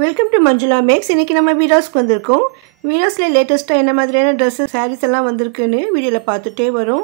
Welcome to Manjula maths. இன்றைக்கி நம்ம வீடியோஸ்க்கு வந்திருக்கோம். வீடியோஸில் லேட்டஸ்ட்டாக என்ன மாதிரியான ட்ரெஸ்ஸு சாரீஸ் எல்லாம் வந்திருக்குன்னு வீடியோவில் பார்த்துட்டே வரும்.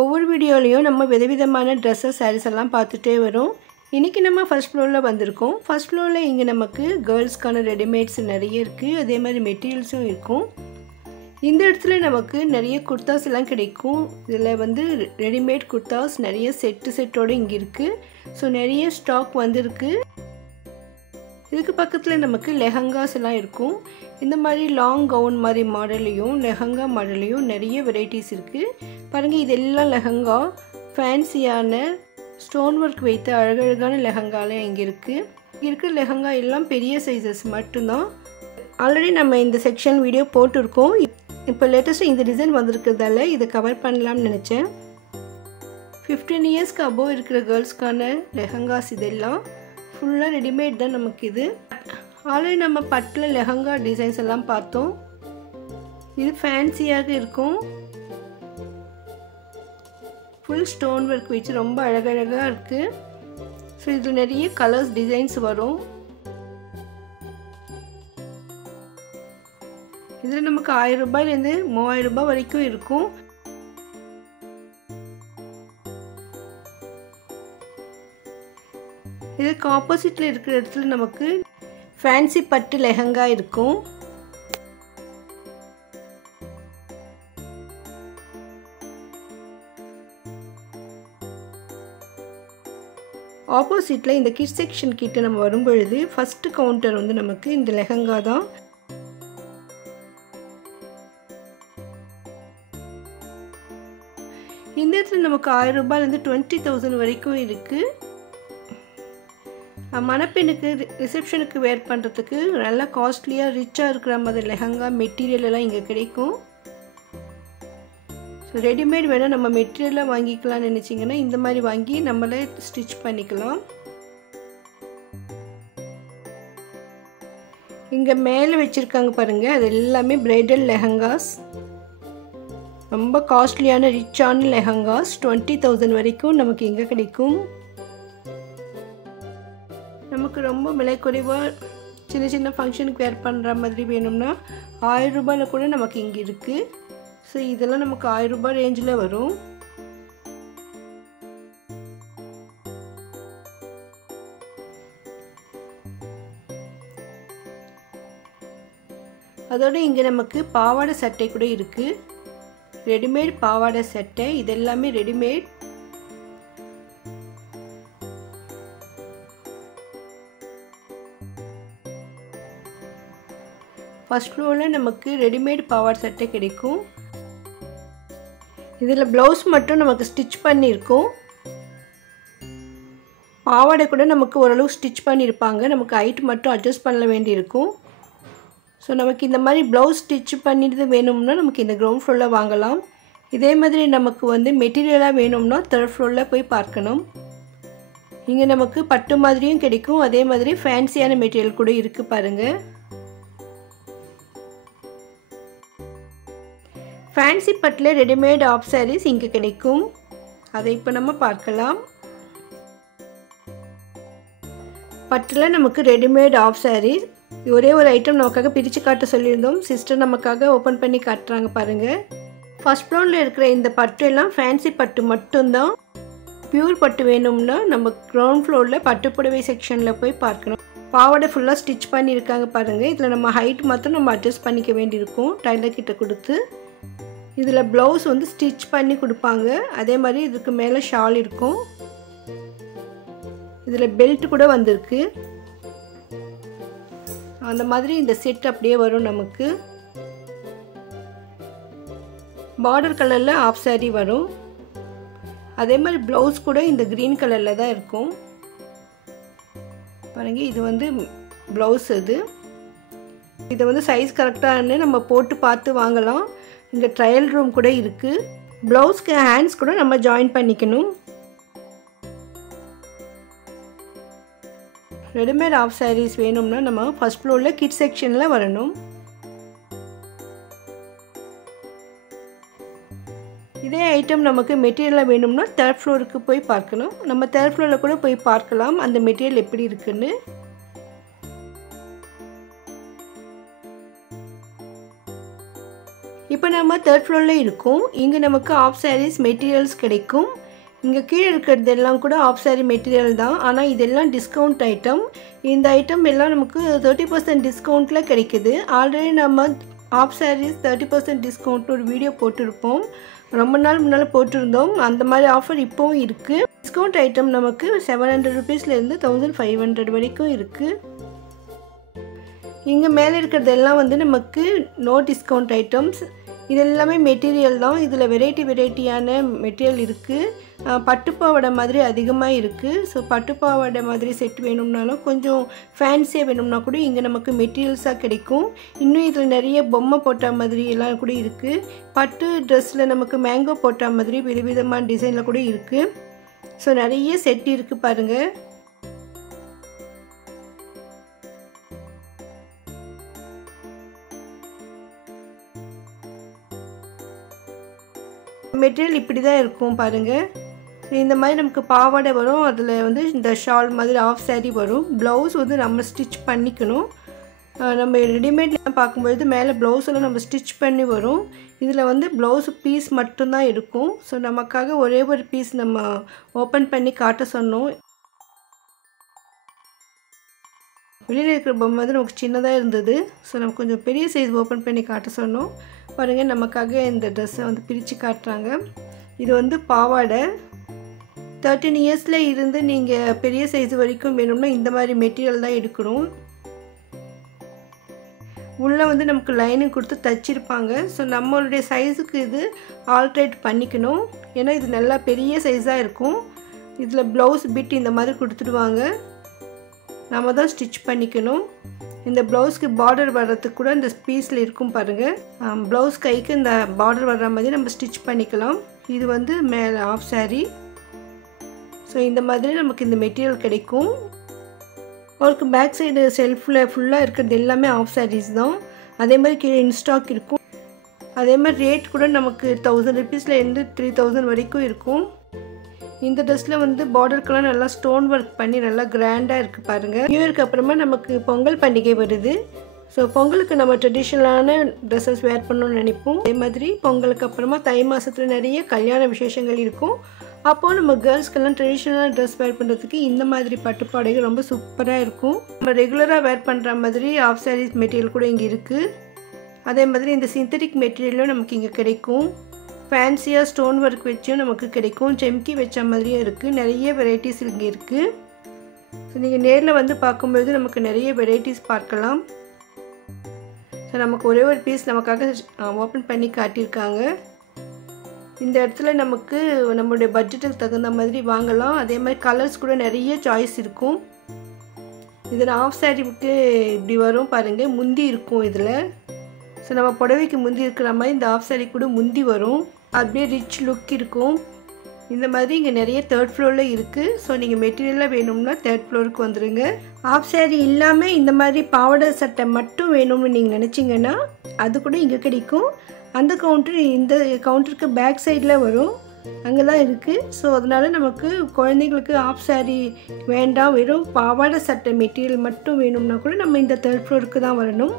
ஒவ்வொரு வீடியோலையும் நம்ம விதவிதமான ட்ரெஸ்ஸஸ் சாரீஸ் எல்லாம் பார்த்துட்டே வரும். இன்றைக்கி நம்ம ஃபர்ஸ்ட் ஃப்ளோரில் வந்திருக்கோம். ஃபர்ஸ்ட் ஃப்ளோரில் இங்கே நமக்கு கேர்ள்ஸ்க்கான ரெடிமேட்ஸ் நிறைய இருக்குது. அதே மாதிரி மெட்டீரியல்ஸும் இருக்கும். இந்த இடத்துல நமக்கு நிறைய குர்தாஸ் எல்லாம் கிடைக்கும். இதில் வந்து ரெடிமேட் குர்தாஸ் நிறைய செட்டோடு இங்கே இருக்குது. ஸோ நிறைய ஸ்டாக் வந்திருக்கு. இதுக்கு பக்கத்தில் நமக்கு லெஹங்காஸ் எல்லாம் இருக்கும். இந்த மாதிரி லாங் கவுன் மாதிரி மாடல்லையும் லெஹங்கா மாடல்லையும் நிறைய வெரைட்டிஸ் இருக்குது. பாருங்கள், இதெல்லாம் லெஹங்கா, ஃபேன்சியான ஸ்டோன் ஒர்க் வைத்த அழகழகான லெஹங்காலாம் இங்கே இருக்குது. இங்கே இருக்கிற லெஹங்கா எல்லாம் பெரிய சைஸஸ் மட்டும்தான். ஆல்ரெடி நம்ம இந்த செக்ஷன் வீடியோ போட்டிருக்கோம். இப்போ லேட்டஸ்ட்டாக இந்த டிசைன் வந்திருக்கிறதால இதை கவர் பண்ணலாம்னு நினச்சேன். 15 இயர்ஸ்க்கு அபோவ் இருக்கிற கேர்ள்ஸ்க்கான லெஹங்காஸ் இதெல்லாம் ஃபுல்லாக ரெடிமேட் தான் நமக்கு இது. ஆல்ரெடி நம்ம பட்டில் லெஹங்கா டிசைன்ஸ் எல்லாம் பார்த்தோம். இது ஃபேன்சியாக இருக்கும். ஃபுல் ஸ்டோன் ஒர்க் வச்சு ரொம்ப அழகழகாக இருக்குது. ஸோ இதில் நிறைய கலர்ஸ் டிசைன்ஸ் வரும். இதில் நமக்கு 1000 ரூபாயிலேருந்து 3000 ரூபாய் வரைக்கும் இருக்கும். இதுக்கு ஆப்போசிட்டில் இருக்கிற இடத்துல நமக்கு ஃபேன்சி பட்டு லெஹங்கா இருக்கும். ஆப்போசிட்டில் இந்த கிட்ஸ் செக்ஷன் கிட்ட நம்ம வரும்பொழுது ஃபஸ்ட்டு கவுண்டர் வந்து நமக்கு இந்த லெஹங்கா தான். இந்த இடத்துல நமக்கு 1000 ரூபாயிலேருந்து 20,000 வரைக்கும் இருக்குது. மணப்பெண்ணுக்கு ரிசப்ஷனுக்கு வேர் பண்ணுறதுக்கு நல்லா காஸ்ட்லியாக ரிச்சாக இருக்கிற மாதிரி லெஹங்கா மெட்டீரியல் எல்லாம் இங்கே கிடைக்கும். ஸோ ரெடிமேட் வேணால் நம்ம மெட்டீரியலாக வாங்கிக்கலாம்னு நினச்சிங்கன்னா இந்த மாதிரி வாங்கி நம்மளே ஸ்டிச் பண்ணிக்கலாம். இங்கே மேலே வச்சுருக்காங்க பாருங்கள், அது எல்லாமே பிரைடல் லெஹங்காஸ். ரொம்ப காஸ்ட்லியான ரிச்சான லெஹங்காஸ் 20,000 வரைக்கும் நமக்கு இங்கே கிடைக்கும். நமக்கு ரொம்ப விலை குறைவாக சின்ன சின்ன ஃபங்க்ஷனுக்கு வேர் பண்ணுற மாதிரி வேணும்னா 1000 ரூபாயில் கூட நமக்கு இங்கே இருக்குது. ஸோ இதெல்லாம் நமக்கு 1000 ரூபாய் ரேஞ்சில் வரும். அதோடு இங்கே நமக்கு பாவாடை சட்டை கூட இருக்குது. ரெடிமேட் பாவாடை சட்டை இதெல்லாமே ரெடிமேட். ஃபர்ஸ்ட் ஃப்ளோரில் நமக்கு ரெடிமேட் பாவாடை சட்டை கிடைக்கும். இதில் ப்ளவுஸ் மட்டும் நமக்கு ஸ்டிச் பண்ணியிருக்கோம். பாவாடை கூட நமக்கு ஓரளவு ஸ்டிச் பண்ணியிருப்பாங்க. நமக்கு ஹைட் மட்டும் அட்ஜஸ்ட் பண்ண வேண்டியிருக்கும். ஸோ நமக்கு இந்த மாதிரி ப்ளவுஸ் ஸ்டிச் பண்ணிட்டு வேணும்னா நமக்கு இந்த கிரவுண்ட் ஃப்ளோரில் வாங்கலாம். இதே மாதிரி நமக்கு வந்து மெட்டீரியலாக வேணும்னா 3rd ஃப்ளோரில் போய் பார்க்கணும். இங்கே நமக்கு பட்டு மாதிரியும் கிடைக்கும். அதே மாதிரி ஃபேன்சியான மெட்டீரியல் கூட இருக்குது பாருங்கள். Fancy Patil readymade of saris இங்கே கிடைக்கும். அதை இப்போ நம்ம பார்க்கலாம். பட்டில் நமக்கு ரெடிமேட் ஆஃப் சாரீஸ் ஒரே ஒரு ஐட்டம் நமக்காக பிரித்து காட்ட சொல்லியிருந்தோம். சிஸ்டர் நமக்காக ஓப்பன் பண்ணி காட்டுறாங்க பாருங்கள். ஃபர்ஸ்ட் ஃப்ளோரில் இருக்கிற இந்த பட்டு எல்லாம் ஃபேன்சி பட்டு மட்டும்தான். பியூர் பட்டு வேணும்னா நம்ம கிரவுண்ட் ஃப்ளோரில் பட்டு புடவை செக்ஷனில் போய் பார்க்கணும். பாவாடை ஃபுல்லாக ஸ்டிச் பண்ணியிருக்காங்க பாருங்கள். இதில் நம்ம ஹைட் மாத்திரம் நம்ம அட்ஜஸ்ட் பண்ணிக்க வேண்டியிருக்கும் டைலர் கிட்ட கொடுத்து. இதில் ப்ளவுஸ் வந்து ஸ்டிச் பண்ணி கொடுப்பாங்க. அதே மாதிரி இதுக்கு மேலே ஷால் இருக்கும். இதில் பெல்ட் கூட வந்திருக்கு. அந்த மாதிரி இந்த செட் அப்படியே வரும். நமக்கு பார்டர் கலரில் ஆஃப் சாரி வரும். அதே மாதிரி ப்ளவுஸ் கூட இந்த க்ரீன் கலரில் தான் இருக்கும் பாருங்கள். இது வந்து ப்ளவுஸ். இதை வந்து சைஸ் கரெக்டானு நம்ம போட்டு பார்த்து வாங்கலாம். இங்கே ட்ரையல் ரூம் கூட இருக்குது. ப்ளவுஸ்க்கு ஹேண்ட்ஸ் கூட நம்ம ஜாயின் பண்ணிக்கணும். ரெடிமேட் ஆஃப் சாரீஸ் வேணும்னா நம்ம ஃபர்ஸ்ட் ஃப்ளோரில் கிட்ஸ் செக்ஷனில் வரணும். இதே ஐட்டம் நமக்கு மெட்டீரியலாக வேணும்னா 3rd ஃப்ளோருக்கு போய் பார்க்கணும். நம்ம 3rd ஃப்ளோரில் கூட போய் பார்க்கலாம் அந்த மெட்டீரியல் எப்படி இருக்குன்னு. இப்போ நம்ம தேர்ட் ஃப்ளோரில் இருக்கோம். இங்கே நமக்கு ஆஃப் சாரீஸ் மெட்டீரியல்ஸ் கிடைக்கும். இங்கே கீழே இருக்கிறது எல்லாம் கூட ஆஃப் சாரீ மெட்டீரியல் தான். ஆனால் இதெல்லாம் டிஸ்கவுண்ட் ஐட்டம். இந்த ஐட்டம் எல்லாம் நமக்கு 30% டிஸ்கவுண்ட்டில் கிடைக்குது. ஆல்ரெடி நம்ம ஆஃப் சாரீஸ் 30% டிஸ்கவுண்ட் ஒரு வீடியோ போட்டிருப்போம். ரொம்ப நாள் முன்னால் போட்டிருந்தோம். அந்த மாதிரி ஆஃபர் இப்போவும் இருக்குது. டிஸ்கவுண்ட் ஐட்டம் நமக்கு 700 ருபீஸ்லேருந்து 1500 வரைக்கும் இருக்குது. இங்கே மேலே இருக்கிறது எல்லாம் வந்து நமக்கு நோ டிஸ்கவுண்ட் ஐட்டம்ஸ். இது எல்லாமே மெட்டீரியல் தான். இதில் வெரைட்டியான மெட்டீரியல் இருக்குது. பட்டுப்பாவாடை மாதிரி அதிகமாக இருக்குது. ஸோ பட்டுப்பாவாடை மாதிரி செட் வேணும்னாலும் கொஞ்சம் ஃபேன்சியாக வேணும்னா கூட இங்கே நமக்கு மெட்டீரியல்ஸாக கிடைக்கும். இன்னும் இதில் நிறைய பொம்மை போட்ட மாதிரி எல்லாம் கூட இருக்குது. பட்டு ட்ரெஸ்ஸில் நமக்கு மேங்கோ போட்ட மாதிரி விதவிதமான டிசைனில் கூட இருக்குது. ஸோ நிறைய செட் இருக்குது பாருங்கள். மெட்டீரியல் இப்படி தான் இருக்கும் பாருங்கள். இந்த மாதிரி நமக்கு பாவாடை வரும். அதில் வந்து இந்த ஷால் மாதிரி ஆஃப் சாரீ வரும். ப்ளவுஸ் வந்து நம்ம ஸ்டிச் பண்ணிக்கணும். நம்ம ரெடிமேட்லாம் பார்க்கும்பொழுது மேலே ப்ளவுஸெல்லாம் நம்ம ஸ்டிச் பண்ணி வரும். இதில் வந்து ப்ளவுஸ் பீஸ் மட்டும்தான் இருக்கும். ஸோ நமக்காக ஒரே ஒரு பீஸ் நம்ம ஓப்பன் பண்ணி காட்ட சொன்னோம். வெளியில் இருக்கிற பொம்மை வந்து நமக்கு சின்னதாக இருந்தது. ஸோ நம்ம கொஞ்சம் பெரிய சைஸ் ஓப்பன் பண்ணி காட்ட சொன்னோம். பாருங்கள், நமக்காக இந்த ட்ரெஸ்ஸை வந்து பிரித்து காட்டுறாங்க. இது வந்து பாவாடை. 13 இயர்ஸில் இருந்து நீங்கள் பெரிய சைஸ் வரைக்கும் வேணும்னா இந்த மாதிரி மெட்டீரியல் தான் எடுக்கணும். உள்ளே வந்து நமக்கு லைனிங் கொடுத்து தைச்சிருப்பாங்க. ஸோ நம்மளுடைய சைஸுக்கு இது ஆல்ட்ரேட் பண்ணிக்கணும். ஏன்னா இது நல்லா பெரிய சைஸாக இருக்கும். இதில் ப்ளவுஸ் பிட் இந்த மாதிரி கொடுத்துடுவாங்க. நம்ம தான் ஸ்டிச் பண்ணிக்கணும். இந்த ப்ளவுஸ்க்கு பார்டர் வர்றதுக்கு கூட இந்த பீஸில் இருக்கும் பாருங்கள். ப்ளவுஸ் கைக்கு இந்த பார்டர் வர்ற மாதிரி நம்ம ஸ்டிச் பண்ணிக்கலாம். இது வந்து மேலே ஆஃப் சாரீ. ஸோ இந்த மாதிரி நமக்கு இந்த மெட்டீரியல் கிடைக்கும். அவருக்கு பேக் சைடு செல்ஃபில் ஃபுல்லாக இருக்கிறது எல்லாமே ஆஃப் சாரீஸ் தான். அதே மாதிரி கீழே இன்ஸ்டாக் இருக்கும். அதே மாதிரி ரேட் கூட நமக்கு 1000 ருபீஸ்லேருந்து 3000 வரைக்கும் இருக்கும். இந்த ட்ரெஸ்ஸில் வந்து பார்டருக்கெல்லாம் நல்லா ஸ்டோன் ஒர்க் பண்ணி நல்லா கிராண்டாக இருக்குது பாருங்கள். நியூ இயர்க்கு அப்புறமா நமக்கு பொங்கல் பண்டிகை வருது. ஸோ பொங்கலுக்கு நம்ம ட்ரெடிஷ்னலான ட்ரெஸ்ஸஸ் வேர் பண்ணணும்னு நினைப்போம். அதே மாதிரி பொங்கலுக்கு அப்புறமா தை மாதத்தில் நிறைய கல்யாண விசேஷங்கள் இருக்கும். அப்போது நம்ம கேர்ள்ஸ்க்கெல்லாம் ட்ரெடிஷ்னலான ட்ரெஸ் வேர் பண்ணுறதுக்கு இந்த மாதிரி பட்டுப்பாடைகள் ரொம்ப சூப்பராக இருக்கும். நம்ம ரெகுலராக வேர் பண்ணுற மாதிரி ஆஃப் சாரீஸ் மெட்டீரியல் கூட இங்கே இருக்குது. அதே மாதிரி இந்த சிந்தட்டிக் மெட்டீரியலும் நமக்கு இங்கே கிடைக்கும். ஃபேன்சியாக ஸ்டோன் ஒர்க் வச்சும் நமக்கு கிடைக்கும். செம்கி வச்ச மாதிரியும் இருக்குது. நிறைய வெரைட்டிஸ் இங்கே இருக்குது. ஸோ நீங்கள் நேரில் வந்து பார்க்கும்போது நமக்கு நிறைய வெரைட்டிஸ் பார்க்கலாம். ஸோ நமக்கு ஒரே ஒரு பீஸ் நமக்காக ஓப்பன் பண்ணி காட்டியிருக்காங்க. இந்த இடத்துல நமக்கு நம்மளுடைய பட்ஜெட்டுக்கு தகுந்த மாதிரி வாங்கலாம். அதே மாதிரி கலர்ஸ் கூட நிறைய சாய்ஸ் இருக்கும். இதில் ஆஃப் சாரீக்கு இப்படி வரும் பாருங்கள், முந்தி இருக்கும் இதில். ஸோ நம்ம புடவைக்கு முந்தி இருக்கிற மாதிரி இந்த ஆஃப் சாரீ கூட முந்தி வரும். அப்படியே ரிச் லுக் இருக்கும். இந்த மாதிரி இங்கே நிறைய தேர்ட் ஃப்ளோரில் இருக்குது. ஸோ நீங்கள் மெட்டீரியலாக வேணும்னா தேர்ட் ஃப்ளோருக்கு வந்துடுங்க. ஆஃப் சாரீ இல்லாமல் இந்த மாதிரி பாவாடை சட்டை மட்டும் வேணும்னு நீங்கள் நினச்சிங்கன்னா அது கூட இங்கே கிடைக்கும். அந்த கவுண்டர் இந்த கவுண்டருக்கு பேக் சைடில் வரும். அங்கே தான் இருக்குது. ஸோ அதனால் நமக்கு குழந்தைங்களுக்கு ஆஃப் சாரீ வேண்டாம், வெறும் பாவாடை சட்டை மெட்டீரியல் மட்டும் வேணும்னா கூட நம்ம இந்த தேர்ட் ஃப்ளோருக்கு தான் வரணும்.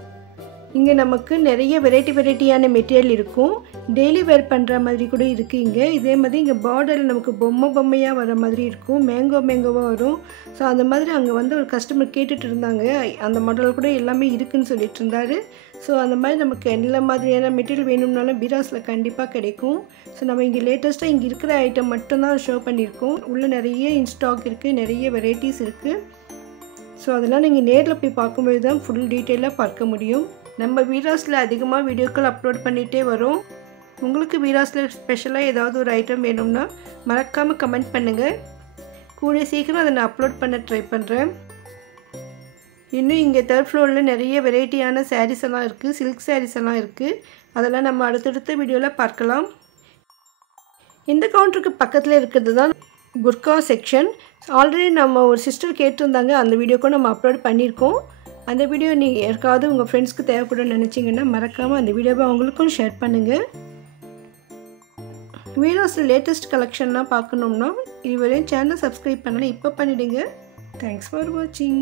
இங்கே நமக்கு நிறைய வெரைட்டியான மெட்டீரியல் இருக்கும். டெய்லி வேர் பண்ணுற மாதிரி கூட இருக்குது இங்கே. இதே மாதிரி இங்கே பார்டரில் நமக்கு பொம்மையாக வர மாதிரி இருக்கும். மேங்கோவாக வரும். ஸோ அந்த மாதிரி அங்கே வந்து ஒரு கஸ்டமர் கேட்டுட்டு இருந்தாங்க. அந்த மாடல் கூட எல்லாமே இருக்குதுன்னு சொல்லிட்டு இருந்தார். ஸோ அந்த மாதிரி நமக்கு எல்லா மாதிரியான மெட்டீரியல் வேணும்னாலும் பீராஸில் கண்டிப்பாக கிடைக்கும். ஸோ நம்ம இங்கே லேட்டஸ்ட்டாக இங்கே இருக்கிற ஐட்டம் மட்டும்தான் ஷோ பண்ணியிருக்கோம். உள்ளே நிறைய இன்ஸ்டாக் இருக்குது, நிறைய வெரைட்டிஸ் இருக்குது. ஸோ அதெல்லாம் நீங்கள் நேரில் போய் பார்க்கும்போது தான் ஃபுல் டீட்டெயிலாக பார்க்க முடியும். நம்ம வீராஸில் அதிகமாக வீடியோக்கள் அப்லோட் பண்ணிகிட்டே வரோம். உங்களுக்கு வீராஸில் ஸ்பெஷலாக ஏதாவது ஒரு ஐட்டம் வேணும்னா மறக்காமல் கமெண்ட் பண்ணுங்கள். கூடிய சீக்கிரம் அதை நான் அப்லோட் பண்ண ட்ரை பண்ணுறேன். இன்னும் இங்கே தேர்ட் ஃப்ளோரில் நிறைய வெரைட்டியான சாரீஸ் எல்லாம் இருக்குது. சில்க் சாரீஸ் எல்லாம் இருக்குது. அதெல்லாம் நம்ம அடுத்தடுத்த வீடியோவில் பார்க்கலாம். இந்த கவுண்டருக்கு பக்கத்தில் இருக்கிறது தான் புர்கா செக்ஷன். ஆல்ரெடி நம்ம ஒரு சிஸ்டர் கேட்டிருந்தாங்க. அந்த வீடியோக்கும் நம்ம அப்லோட் பண்ணியிருக்கோம். அந்த வீடியோ நீங்கள் யாருக்காவது உங்கள் ஃப்ரெண்ட்ஸ்க்கு தேவைப்படும்னு நினச்சிங்கன்னா மறக்காமல் அந்த வீடியோவை அவங்களுக்கும் ஷேர் பண்ணுங்கள். வீடியோஸில் லேட்டஸ்ட் கலெக்ஷன்லாம் பார்க்கணும்னா இதுவரையும் சேனல் சப்ஸ்கிரைப் பண்ணலாம், இப்போ பண்ணிவிடுங்க. தேங்க்ஸ் ஃபார் வாட்சிங்.